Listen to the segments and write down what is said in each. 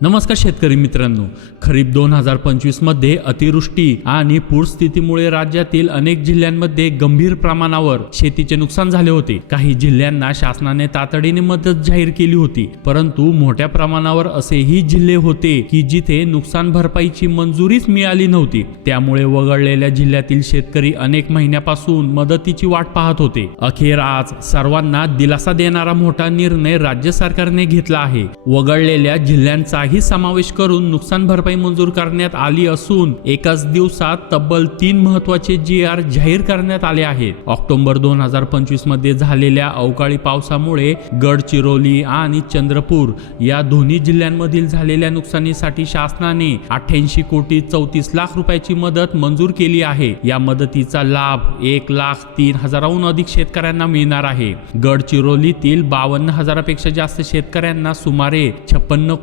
नमस्कार शेतकरी मित्रांनो खरीप दोन हजार पंचवीसमध्ये अतिवृष्टी आणि पूरस्थितीमुळे राज्यातील अनेक जिल्ह्यांमध्ये गंभीर प्रमाणावर शेतीचे नुकसान झाले होते. काही जिल्ह्यांना शासनाने तातडीने मदत जाहीर केली होती परंतु मोठ्या प्रमाणावर असेही जिल्हे होते की जिथे नुकसान भरपाईची मंजुरीच मिळाली नव्हती. त्यामुळे वगळलेल्या जिल्ह्यातील शेतकरी अनेक महिन्यापासून मदतीची वाट पाहत होते. अखेर आज सर्वांना दिलासा देणारा मोठा निर्णय राज्य सरकारने घेतला आहे. वगळलेल्या काही समावेश करून नुकसान भरपाई मंजूर करण्यात आली असून एकाच दिवसात तब्बल तीन महत्त्वाचे जी आर जाहीर करण्यात आले आहेत. ऑक्टोबर दोन हजार पंचवीसमध्ये झालेल्या अवकाळी पावसामुळे गडचिरोली आणि चंद्रपूर या दोन्ही जिल्ह्यांमधील झालेल्या नुकसानीसाठी शासनाने अठ्ठ्याऐंशी कोटी चौतीस लाख रुपयाची मदत मंजूर केली आहे. या मदतीचा लाभ एक लाख तीन हजाराहून अधिक शेतकऱ्यांना मिळणार आहे. गडचिरोलीतील बावन्न हजारापेक्षा जास्त शेतकऱ्यांना सुमारे छप्पन्न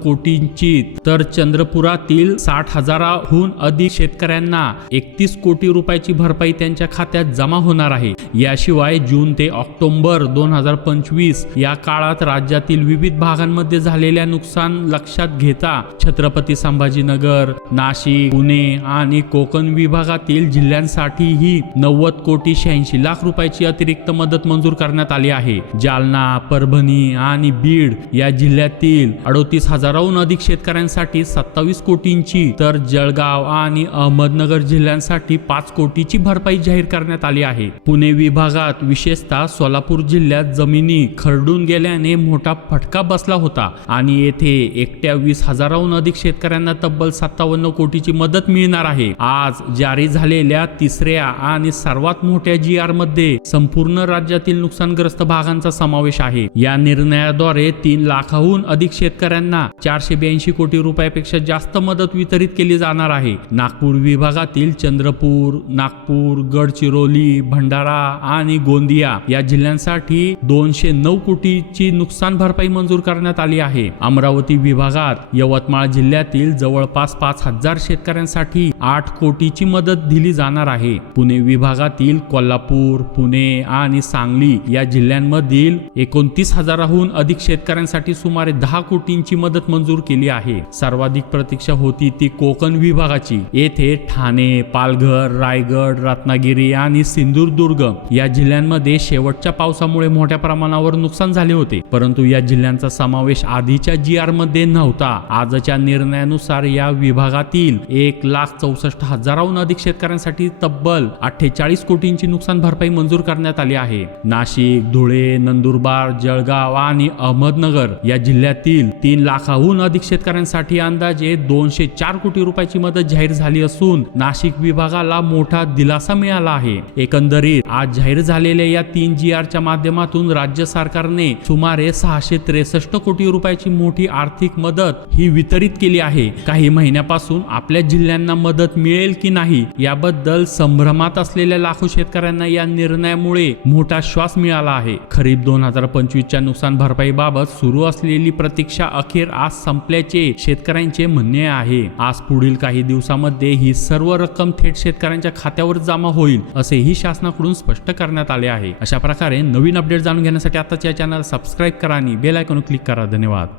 किंचित तर चंद्रपुरातील साठ हजाराहून अधिक शेतकऱ्यांना एकतीस कोटी रुपयाची भरपाई त्यांच्या खात्यात जमा होणार आहे. याशिवाय जून ते ऑक्टोबर दोन हजार पंचवीस या काळात राज्यातील विविध भागांमध्ये झालेल्या नुकसान लक्षात घेता छत्रपती संभाजीनगर नाशिक पुणे आणि कोकण विभागातील जिल्ह्यांसाठीही नव्वद कोटी शहाऐंशी लाख रुपयाची अतिरिक्त मदत मंजूर करण्यात आली आहे. जालना परभणी आणि बीड या जिल्ह्यातील अडोतीस हजाराहून अधिक शेतकऱ्यांसाठी सत्तावीस कोटींची तर जळगाव आणि अहमदनगर जिल्ह्यांसाठी पाच कोटीची भरपाई जाहीर करण्यात आली आहे. पुणे विभागात विशेषतः सोलापूर जिल्ह्यात जमिनी खरडून गेल्याने मोठा फटका बसला होता आणि येथे एकट्या वीस हजाराहून अधिक शेतकऱ्यांना तब्बल सत्तावन्न कोटीची मदत मिळणार आहे. आज जारी झालेल्या तिसऱ्या आणि सर्वात मोठ्या जी आरमध्ये संपूर्ण राज्यातील नुकसानग्रस्त भागांचा समावेश आहे. या निर्णयाद्वारे तीन लाखाहून अधिक शेतकऱ्यांना चारशे ऐंशी कोटी रुपयापेक्षा जास्त मदत वितरित केली जाणार आहे. नागपूर विभागातील चंद्रपूर नागपूर गडचिरोली भंडारा आणि गोंदिया या जिल्ह्यांसाठी दोनशे नऊ कोटीची नुकसान भरपाई मंजूर करण्यात आली आहे. अमरावती विभागात यवतमाळ जिल्ह्यातील जवळपास पाच हजार शेतकऱ्यांसाठी आठ कोटीची मदत दिली जाणार आहे. पुणे विभागातील कोल्हापूर पुणे आणि सांगली या जिल्ह्यांमधील एकोणतीस हजाराहून अधिक शेतकऱ्यांसाठी सुमारे दहा कोटींची मदत मंजूर केली आहे. सर्वाधिक प्रतीक्षा होती ती कोकण विभागाची. येथे ठाणे पालघर रायगड रत्नागिरी आणि सिंधुदुर्ग या जिल्ह्यांमध्ये शेवटच्या पावसामुळे मोठ्या प्रमाणावर नुकसान झाले होते. परंतु या जिल्ह्यांचा समावेश आधीच्या जी आरमध्ये नव्हता. आजच्या निर्णयानुसार या विभागातील एक लाख चौसष्ट हजाराहून अधिक शेतकऱ्यांसाठी तब्बल अठ्ठेचाळीस कोटींची नुकसान भरपाई मंजूर करण्यात आली आहे. नाशिक धुळे नंदुरबार जळगाव आणि अहमदनगर या जिल्ह्यातील तीन लाखाहून अधिक शेतकऱ्यांसाठी अंदाजे दोनशे चार कोटी रुपयाची मदत जाहीर झाली असून नाशिक विभागाला मोठा दिलासा मिळाला आहे. एकंदरीत आज जाहीर झालेल्या या तीन जी आरच्या माध्यमातून राज्य सरकारने सुमारे सहाशे त्रेसष्ट कोटी रुपयाची मोठी आर्थिक मदत ही वितरित केली आहे. काही महिन्यापासून आपल्या जिल्ह्यांना मदत मिळेल की नाही याबद्दल संभ्रमात असलेल्या लाखो शेतकऱ्यांना या निर्णयामुळे मोठा श्वास मिळाला आहे. खरीप दोन हजार पंचवीसच्या नुकसान भरपाईबाबत सुरू असलेली प्रतीक्षा अखेर आज संपल्याचे शेतकऱ्यांचे म्हणणे आहे आज पुढील काही दिवसामध्ये ही सर्व रक्कम थेट शेतकऱ्यांच्या खात्यावर जमा होईल असेही शासनाकडून स्पष्ट करण्यात आले आहे. अशा प्रकारे नवीन अपडेट जाणून घेण्यासाठी आताच या चॅनल सबस्क्राईब करा आणि बेल आयकॉन क्लिक करा. धन्यवाद.